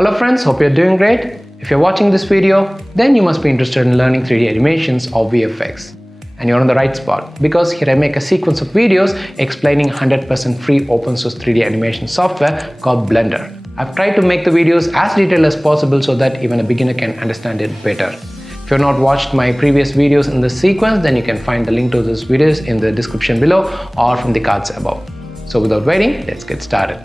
Hello friends, hope you're doing great. If you're watching this video, then you must be interested in learning 3D animations or VFX. And you're on the right spot, because here I make a sequence of videos explaining 100% free open source 3D animation software called Blender. I've tried to make the videos as detailed as possible so that even a beginner can understand it better. If you've not watched my previous videos in this sequence, then you can find the link to those videos in the description below or from the cards above. So without waiting, let's get started.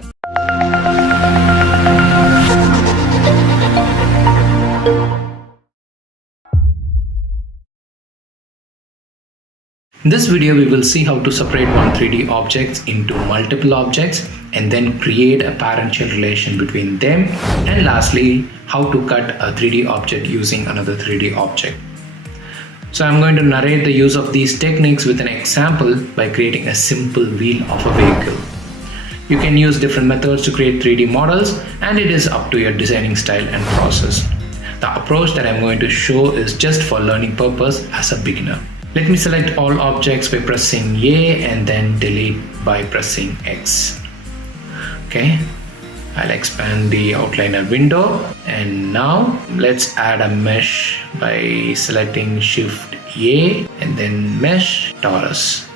In this video, we will see how to separate one 3D objects into multiple objects and then create a parent-child relation between them, and lastly, how to cut a 3D object using another 3D object. So I'm going to narrate the use of these techniques with an example by creating a simple wheel of a vehicle. You can use different methods to create 3D models, and it is up to your designing style and process. The approach that I'm going to show is just for learning purpose as a beginner. Let me select all objects by pressing A and then delete by pressing X. Okay, I'll expand the outliner window, and now let's add a mesh by selecting Shift A and then Mesh Torus.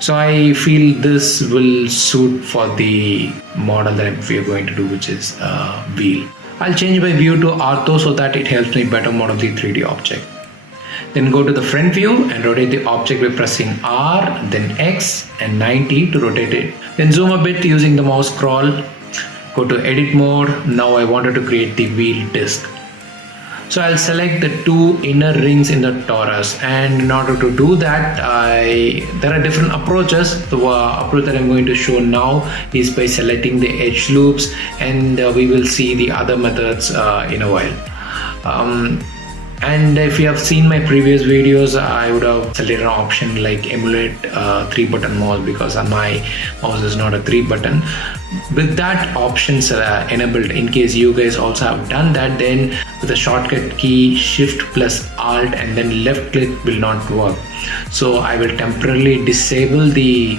So I feel this will suit for the model that we are going to do, which is a wheel. I'll change my view to ortho so that it helps me better model the 3D object. Then go to the front view and rotate the object by pressing R, then X and 90 to rotate it. Then zoom a bit using the mouse scroll. Go to edit mode. Now I wanted to create the wheel disc. So I'll select the two inner rings in the torus, and in order to do that, there are different approaches. The approach that I'm going to show now is by selecting the edge loops, and we will see the other methods in a while. And if you have seen my previous videos, I would have selected an option like emulate 3-button mouse, because my mouse is not a 3-button. With that option enabled, in case you guys also have done that, then with the shortcut key Shift plus Alt and then left click will not work. So I will temporarily disable the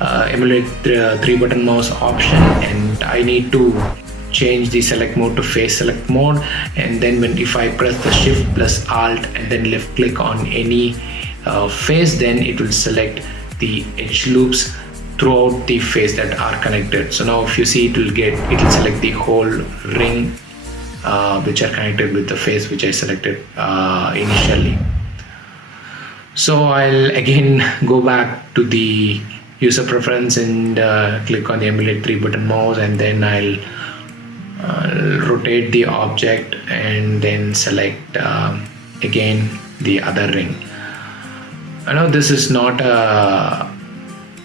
emulate 3-button mouse option, and I need to change the select mode to face select mode, and then if I press the Shift plus Alt and then left click on any face, then it will select the edge loops throughout the face that are connected. So now if you see, it will select the whole ring which are connected with the face which I selected initially. So I'll again go back to the user preference and click on the emulate 3-button mouse, and then I'll rotate the object and then select again the other ring. I know this is not a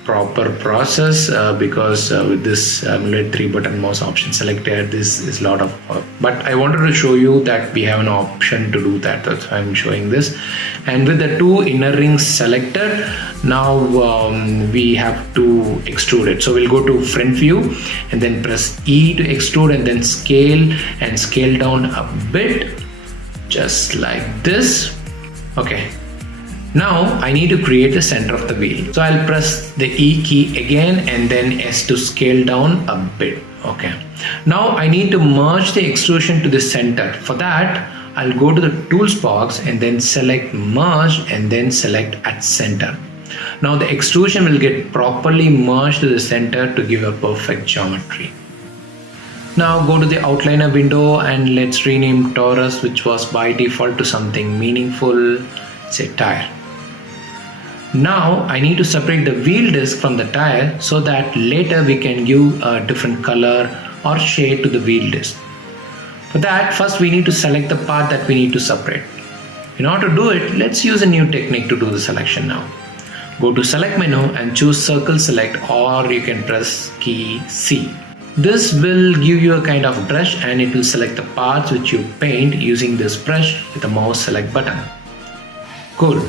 proper process because with this emulate 3-button mouse option selected, this is a lot of work, but I wanted to show you that we have an option to do that. That's why I'm showing this. And with the two inner rings selected, now we have to extrude it. So we'll go to front view and then press E to extrude, and then scale down a bit, just like this. Okay. Now I need to create the center of the wheel. So I'll press the E key again and then S to scale down a bit. Okay. Now I need to merge the extrusion to the center. For that, I'll go to the tools box and then select merge and then select at center. Now the extrusion will get properly merged to the center to give a perfect geometry. Now go to the outliner window and let's rename torus, which was by default, to something meaningful, say tire. Now I need to separate the wheel disc from the tire so that later we can give a different color or shade to the wheel disc. For that, first we need to select the part that we need to separate. In order to do it, let's use a new technique to do the selection now. Go to select menu and choose circle select, or you can press key C. This will give you a kind of brush, and it will select the parts which you paint using this brush with the mouse select button. Cool.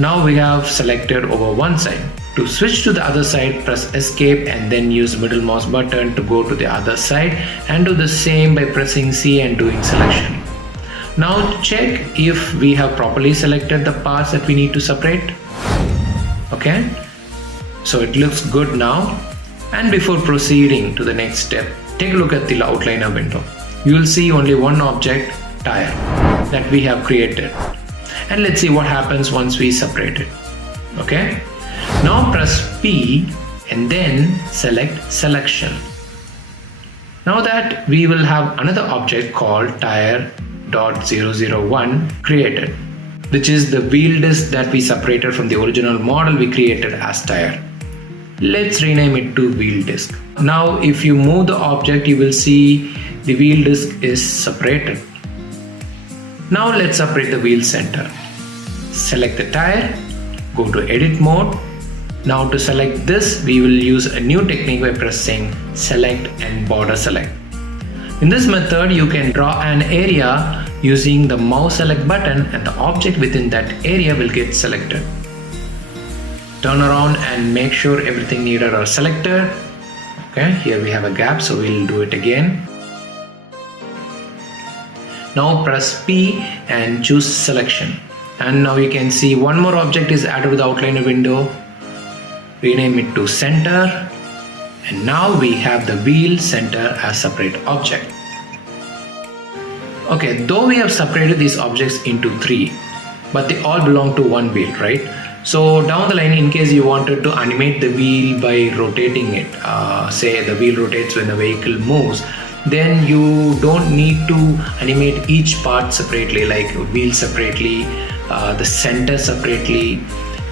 Now we have selected over one side. To switch to the other side, press escape and then use middle mouse button to go to the other side, and do the same by pressing C and doing selection. Now check if we have properly selected the parts that we need to separate. Okay, so it looks good now. And before proceeding to the next step, take a look at the outliner window. you will see only one object, tire, that we have created. And let's see what happens once we separate it. Okay, now press P and then select selection. Now that we will have another object called tire.001 created, which is the wheel disc that we separated from the original model we created as tire. Let's rename it to wheel disc. Now if you move the object, you will see the wheel disc is separated. Now let's separate the wheel center. Select the tire, go to edit mode. Now to select this, we will use a new technique by pressing select and border select. In this method, you can draw an area using the mouse select button and the object within that area will get selected. Turn around and make sure everything needed are selected. Okay, here we have a gap, so we'll do it again. Now press P and choose selection. And now you can see one more object is added to the outliner window. Rename it to center. And now we have the wheel center as separate object. Okay, though we have separated these objects into three, but they all belong to one wheel, right? So down the line, in case you wanted to animate the wheel by rotating it, say the wheel rotates when the vehicle moves, then you don't need to animate each part separately, like wheel separately, the center separately,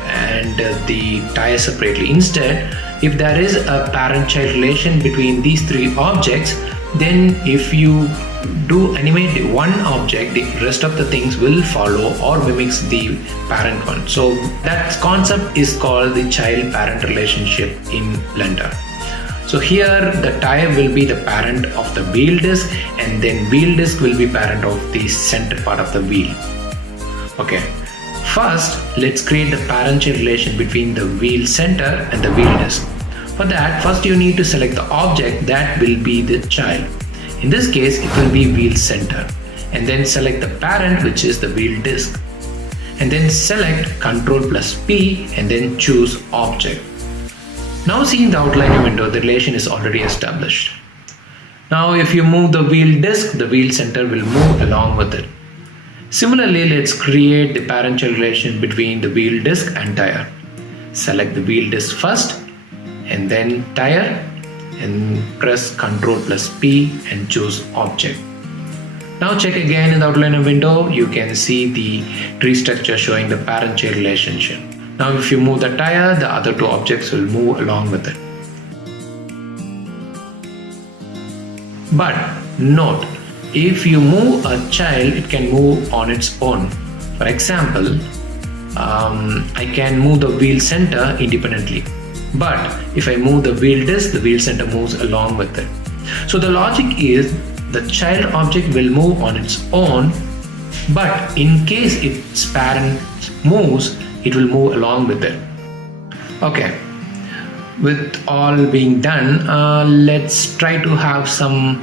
and the tire separately. Instead, if there is a parent-child relation between these three objects, then if you do animate one object, the rest of the things will follow or mimics the parent one. So that concept is called the child-parent relationship in Blender. So here the tire will be the parent of the wheel disc, and then wheel disc will be parent of the center part of the wheel. Okay, first let's create the parent-child relation between the wheel center and the wheel disc. For that, first you need to select the object that will be the child. In this case, it will be wheel center, and then select the parent, which is the wheel disc, and then select Ctrl+P and then choose object. Now see in the outliner window, the relation is already established. Now if you move the wheel disc, the wheel center will move along with it. Similarly, let's create the parent-child relation between the wheel disc and tire. Select the wheel disc first and then tire, and press Ctrl+P and choose object. Now check again in the outliner window, you can see the tree structure showing the parent-child relationship. Now if you move the tire, the other two objects will move along with it. But note, if you move a child, it can move on its own. For example, I can move the wheel center independently. But if I move the wheel disc, the wheel center moves along with it. So the logic is the child object will move on its own, but in case its parent moves, it will move along with it. Okay, with all being done, let's try to have some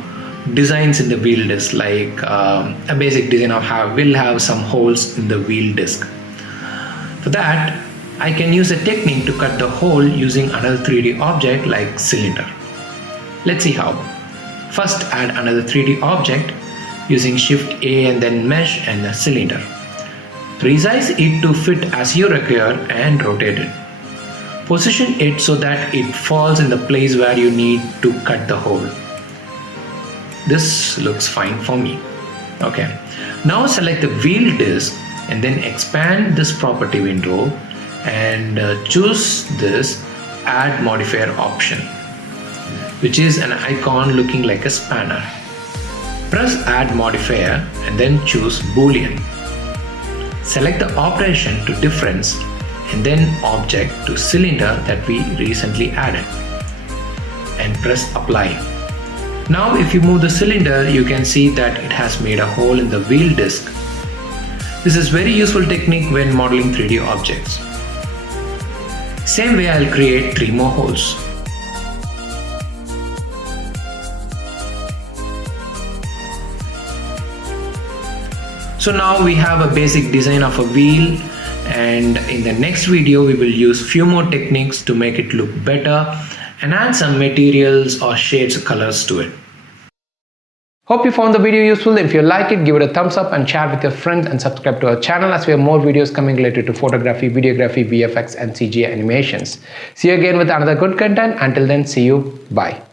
designs in the wheel disc, like a basic design of how we'll have some holes in the wheel disc. For that, I can use a technique to cut the hole using another 3D object like cylinder. Let's see how. First, add another 3D object using Shift A and then mesh and the cylinder. Resize it to fit as you require and rotate it. Position it so that it falls in the place where you need to cut the hole. This looks fine for me. Okay. Now select the wheel disc and then expand this property window and choose this add modifier option, which is an icon looking like a spanner. Press add modifier and then choose Boolean. Select the operation to difference and then object to cylinder that we recently added and press apply. Now if you move the cylinder, you can see that it has made a hole in the wheel disc. This is very useful technique when modeling 3D objects. Same way, I'll create 3 more holes. So now we have a basic design of a wheel, and in the next video we will use few more techniques to make it look better and add some materials or shades of colors to it. Hope you found the video useful. If you like it, give it a thumbs up and share with your friends, and subscribe to our channel as we have more videos coming related to photography, videography, VFX and CGI animations. See you again with another good content. Until then, see you. Bye.